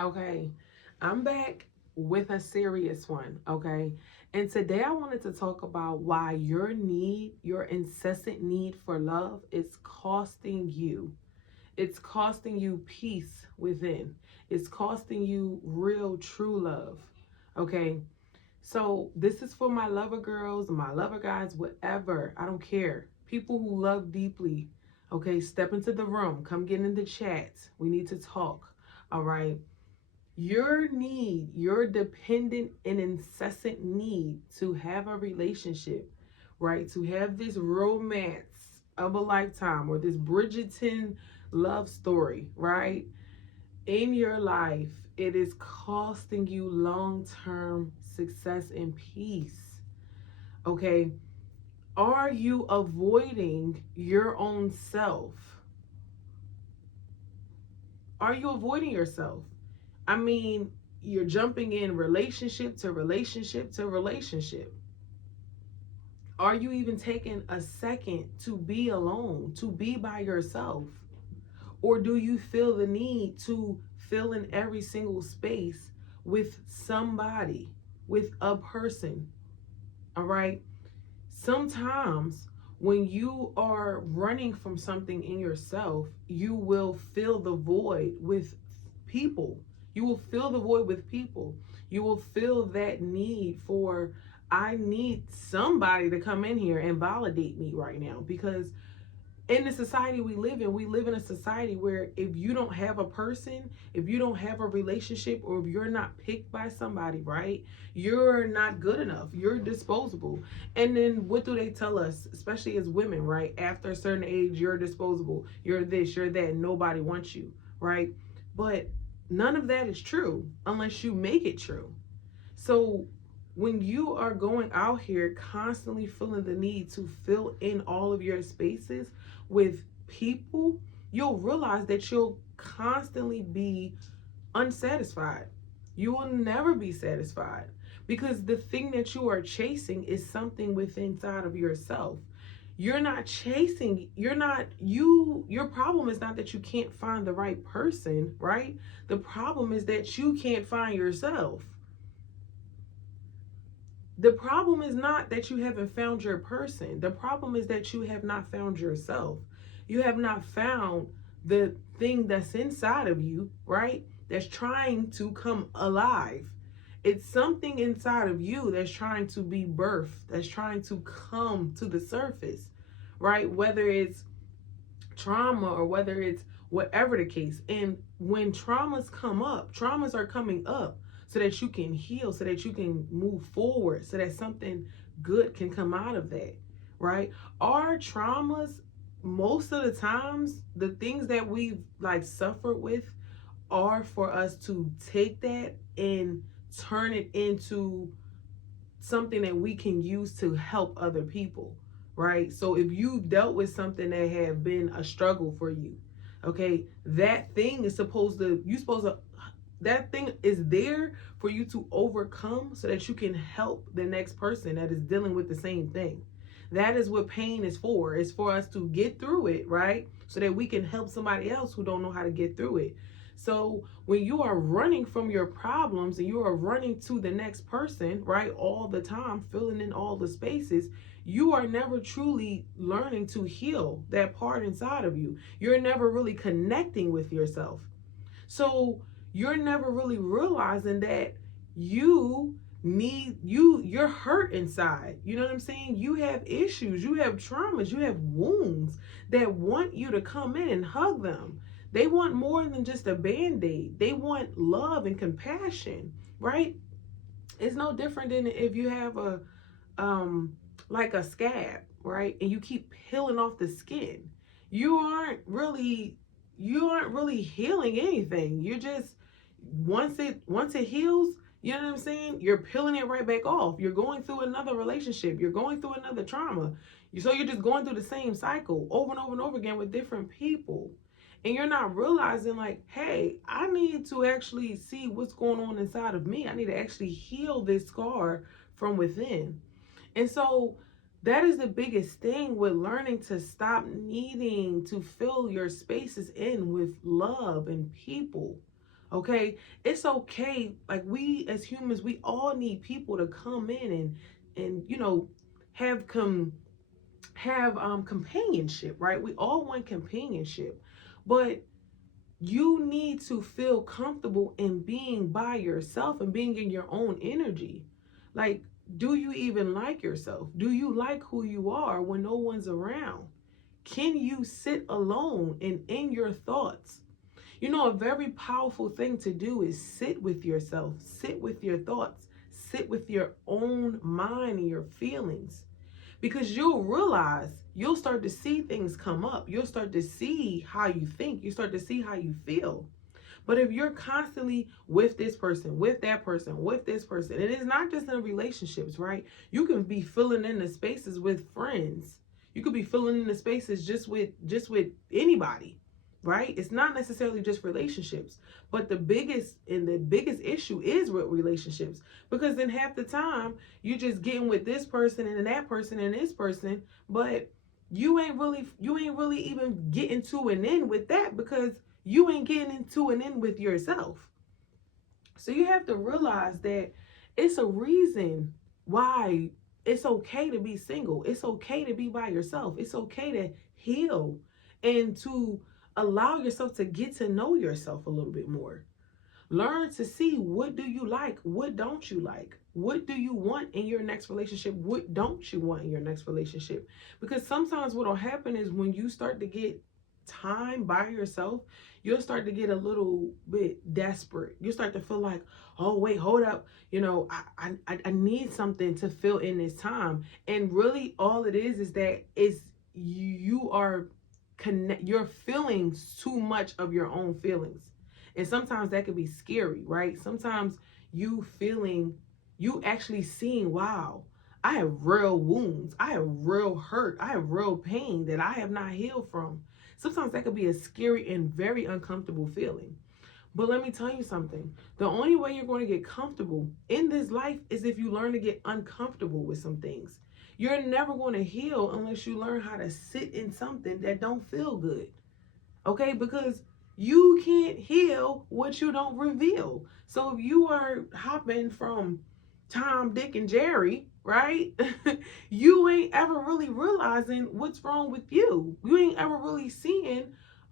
Okay, I'm back with a serious one. Okay, and today I wanted to talk about why your incessant need for love is costing you. It's costing you peace within, it's costing you real, true love. Okay, so this is for my lover girls, my lover guys, whatever. I don't care. People who love deeply. Okay, step into the room, come get in the chat. We need to talk. All right, your dependent and incessant need to have a relationship, right? To have this romance of a lifetime or this Bridgerton love story, right? In your life, it is costing you long term success and peace. Okay. Are you avoiding your own self? Are you avoiding yourself? I mean, you're jumping in relationship to relationship to relationship. Are you even taking a second to be alone, to be by yourself? Or do you feel the need to fill in every single space with somebody, with a person? All right. Sometimes when you are running from something in yourself, you will fill the void with people. You will fill the void with people. You will feel that need for, I need somebody to come in here and validate me right now, because in the society we live in a society where if you don't have a person, if you don't have a relationship, or if you're not picked by somebody, right, you're not good enough, you're disposable. And then what do they tell us, especially as women, right? After a certain age, you're disposable, you're this, you're that, nobody wants you, right? But none of that is true unless you make it true. So when you are going out here constantly feeling the need to fill in all of your spaces with people, you'll realize that you'll constantly be unsatisfied. You will never be satisfied because the thing that you are chasing is something within inside of yourself. You're not chasing, you're not, your problem is not that you can't find the right person, right? The problem is that you can't find yourself. The problem is not that you haven't found your person. The problem is that you have not found yourself. You have not found the thing that's inside of you, right? That's trying to come alive. It's something inside of you that's trying to be birthed, that's trying to come to the surface, right? Whether it's trauma or whether it's whatever the case. And when traumas come up, traumas are coming up so that you can heal, so that you can move forward, so that something good can come out of that, right? Our traumas, most of the times, the things that we've like suffered with are for us to take that and turn it into something that we can use to help other people, right? So if you've dealt with something that have been a struggle for you, okay, that thing is that thing is there for you to overcome so that you can help the next person that is dealing with the same thing. That is what pain is for. It's for us to get through it, right? So that we can help somebody else who don't know how to get through it. So when you are running from your problems and you are running to the next person, right, all the time, filling in all the spaces, you are never truly learning to heal that part inside of you. You're never really connecting with yourself. So you're never really realizing that you're hurt inside. You know what I'm saying? You have issues, you have traumas, you have wounds that want you to come in and hug them. They want more than just a band-aid. They want love and compassion, right? It's no different than if you have a like a scab, right? And you keep peeling off the skin. You aren't really healing anything. You're just, once it heals, you know what I'm saying? You're peeling it right back off. You're going through another relationship. You're going through another trauma. So you're just going through the same cycle over and over and over again with different people. And you're not realizing, like, hey, I need to actually see what's going on inside of me. I need to actually heal this scar from within. And so that is the biggest thing with learning to stop needing to fill your spaces in with love and people. Okay, it's okay. Like, we as humans, we all need people to come in and have companionship, right? We all want companionship, but you need to feel comfortable in being by yourself and being in your own energy. Like, do you even like yourself? Do you like who you are when no one's around? Can you sit alone and in your thoughts? A very powerful thing to do is sit with yourself, sit with your thoughts, sit with your own mind and your feelings. Because you'll start to see things come up. You'll start to see how you think. You start to see how you feel. But if you're constantly with this person, with that person, with this person, and it's not just in relationships, right? You can be filling in the spaces with friends. You could be filling in the spaces just with anybody, right? It's not necessarily just relationships, but the biggest issue is with relationships, because then half the time you just getting with this person and that person and this person, but you ain't really even getting to an end with that, because you ain't getting into an end with yourself. So you have to realize that it's a reason why it's okay to be single. It's okay to be by yourself. It's okay to heal and to allow yourself to get to know yourself a little bit more. Learn to see, what do you like? What don't you like? What do you want in your next relationship? What don't you want in your next relationship? Because sometimes what will happen is, when you start to get time by yourself, you'll start to get a little bit desperate. You start to feel like, oh wait, hold up, I need something to fill in this time. And really all it is that you're feeling too much of your own feelings. And sometimes that can be scary, right? Sometimes you actually seeing, wow, I have real wounds, I have real hurt, I have real pain that I have not healed from. Sometimes that could be a scary and very uncomfortable feeling. But let me tell you something. The only way you're going to get comfortable in this life is if you learn to get uncomfortable with some things. You're never going to heal unless you learn how to sit in something that don't feel good. Okay? Because you can't heal what you don't reveal. So if you are hopping from Tom, Dick, and Jerry, right? You ain't ever really realizing what's wrong with you. You ain't ever really seeing,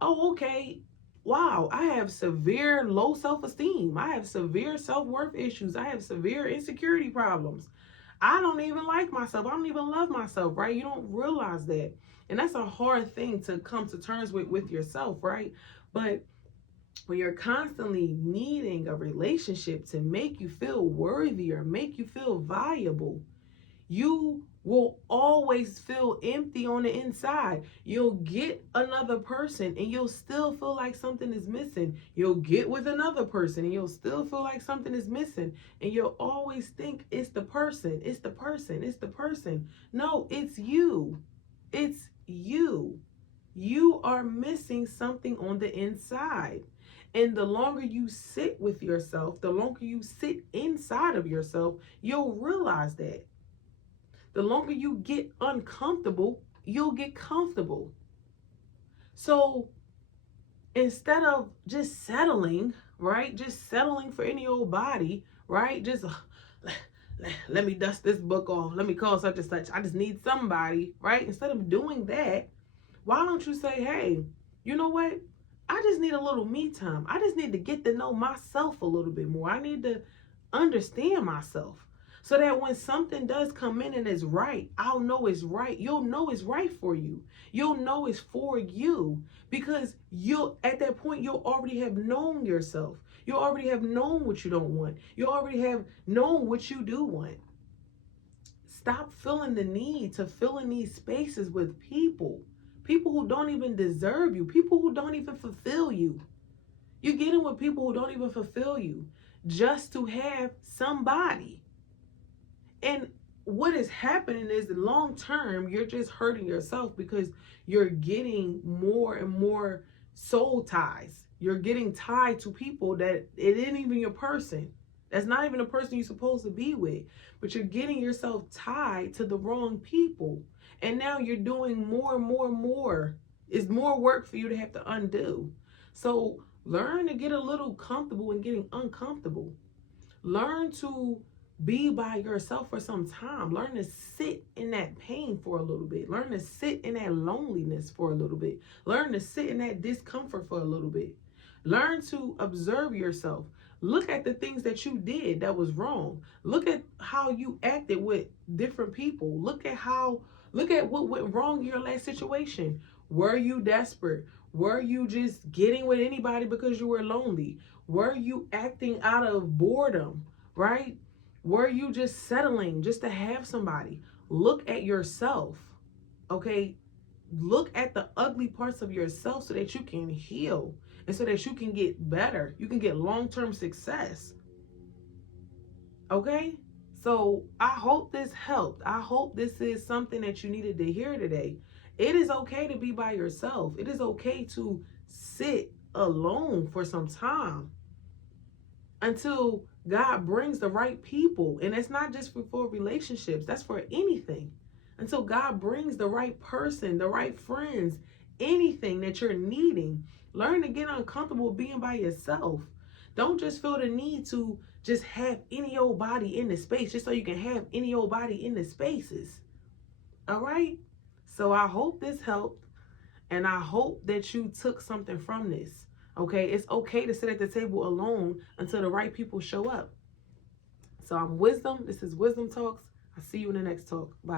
oh, okay, wow, I have severe low self-esteem. I have severe self-worth issues. I have severe insecurity problems. I don't even like myself. I don't even love myself, right? You don't realize that. And that's a hard thing to come to terms with yourself, right? But when you're constantly needing a relationship to make you feel worthy or make you feel valuable, you will always feel empty on the inside. You'll get another person and you'll still feel like something is missing. You'll get with another person and you'll still feel like something is missing. And you'll always think it's the person, it's the person, it's the person. No, it's you. It's you. You are missing something on the inside. And the longer you sit with yourself, the longer you sit inside of yourself, you'll realize that. The longer you get uncomfortable, you'll get comfortable. So instead of just settling, right? Just settling for any old body, right? Just let me dust this book off. Let me call such and such. I just need somebody, right? Instead of doing that, why don't you say, hey, you know what? I just need a little me time. I just need to get to know myself a little bit more. I need to understand myself so that when something does come in and is right, I'll know it's right. You'll know it's right for you. You'll know it's for you, because at that point, you'll already have known yourself. You already have known what you don't want. You already have known what you do want. Stop feeling the need to fill in these spaces with people who don't even deserve you, people who don't even fulfill you. You're getting with people who don't even fulfill you just to have somebody. And what is happening is, long term, you're just hurting yourself, because you're getting more and more soul ties. You're getting tied to people that it isn't even your person. That's not even a person you're supposed to be with. But you're getting yourself tied to the wrong people. And now you're doing more and more and more. It's more work for you to have to undo. So Learn to get a little comfortable in getting uncomfortable. Learn to be by yourself for some time. Learn to sit in that pain for a little bit. Learn to sit in that loneliness for a little bit. Learn to sit in that discomfort for a little bit. Learn to observe yourself. Look at the things that you did that was wrong. Look at how you acted with different people. Look at what went wrong in your last situation. Were you desperate? Were you just getting with anybody because you were lonely? Were you acting out of boredom, right? Were you just settling just to have somebody? Look at yourself, okay? Look at the ugly parts of yourself so that you can heal and so that you can get better. You can get long-term success, okay? So I hope this helped. I hope this is something that you needed to hear today. It is okay to be by yourself. It is okay to sit alone for some time until God brings the right people. And it's not just for relationships, that's for anything. Until God brings the right person, the right friends, anything that you're needing. Learn to get uncomfortable being by yourself. Don't just feel the need to just have any old body in the space just so you can have any old body in the spaces. All right? So I hope this helped, and I hope that you took something from this. Okay, it's okay to sit at the table alone until the right people show up. So I'm Wisdom. This is Wisdom Talks. I'll see you in the next talk. Bye.